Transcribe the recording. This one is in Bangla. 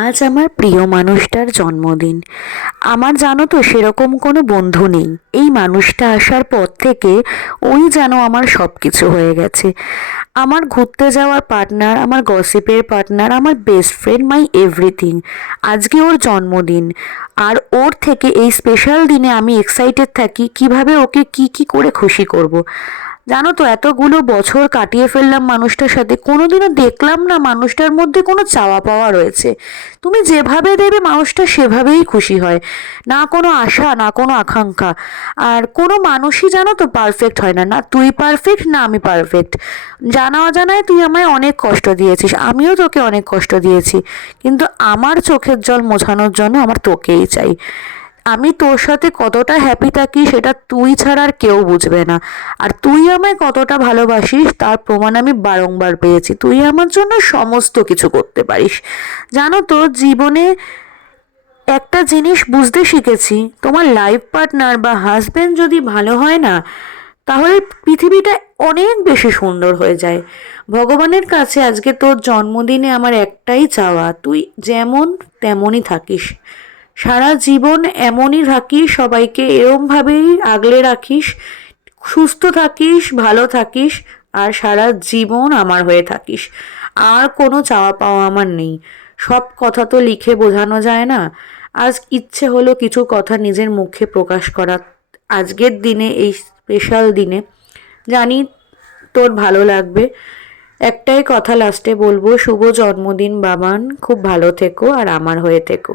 আজ আমার প্রিয় মানুষটার জন্মদিন। আমার জানো তো সেরকম কোনো বন্ধু নেই। এই মানুষটা আসার পর থেকে ওই যেন আমার সব কিছু হয়ে গেছে। আমার ঘুরতে যাওয়ার পার্টনার, আমার গসিপের পার্টনার, আমার বেস্ট ফ্রেন্ড, মাই এভরিথিং। আজকে ওর জন্মদিন। আর ওর থেকে এই স্পেশাল দিনে আমি এক্সাইটেড থাকি কিভাবে ওকে কি কি করে খুশি করব। জানো তো এতগুলো বছর কাটিয়ে ফেললাম মানুষটার সাথে, কোনোদিনও দেখলাম না মানুষটার মধ্যে কোনো চাওয়া পাওয়া রয়েছে। তুমি যেভাবে দেবে মানুষটা সেভাবেই খুশি হয়, না কোনো আশা না কোনো আকাঙ্ক্ষা। আর কোনো মানুষই জানো তো পারফেক্ট হয় না, না তুই পারফেক্ট না আমি পারফেক্ট। জানা অজানায় তুই আমায় অনেক কষ্ট দিয়েছিস, আমিও তোকে অনেক কষ্ট দিয়েছি, কিন্তু আমার চোখের জল মোছানোর জন্য আমার তোকেই চাই। আমি তোর সাথে কতটা হ্যাপি থাকি সেটা তুই ছাড়া আর কেউ বুঝবে না। আর তুই আমায় কতটা ভালোবাসিস তার প্রমাণ আমি বারংবার পেয়েছি। তুই আমার জন্য সমস্ত কিছু করতে পারিস। জানো তো জীবনে একটা জিনিস বুঝতে শিখেছি, তোমার লাইফ পার্টনার বা হাজবেন্ড যদি ভালো হয় না, তাহলে পৃথিবীটা অনেক বেশি সুন্দর হয়ে যায়। ভগবানের কাছে আজকে তোর জন্মদিনে আমার একটাই চাওয়া, তুই যেমন তেমনই থাকিস, সারা জীবন এমনই থাকিস, সবাইকে এরমভাবেই আগলে রাখিস, সুস্থ থাকিস, ভালো থাকিস, আর সারা জীবন আমার হয়ে থাকিস। আর কোনো চাওয়া পাওয়া আমার নেই। সব কথা তো লিখে বোঝানো যায় না। আজ ইচ্ছে হলো কিছু কথা নিজের মুখে প্রকাশ করা, আজকের দিনে, এই স্পেশাল দিনে। জানি তোর ভালো লাগবে। একটাই কথা লাস্টে বলবো, শুভ জন্মদিন বাবান, খুব ভালো থেকো আর আমার হয়ে থেকো।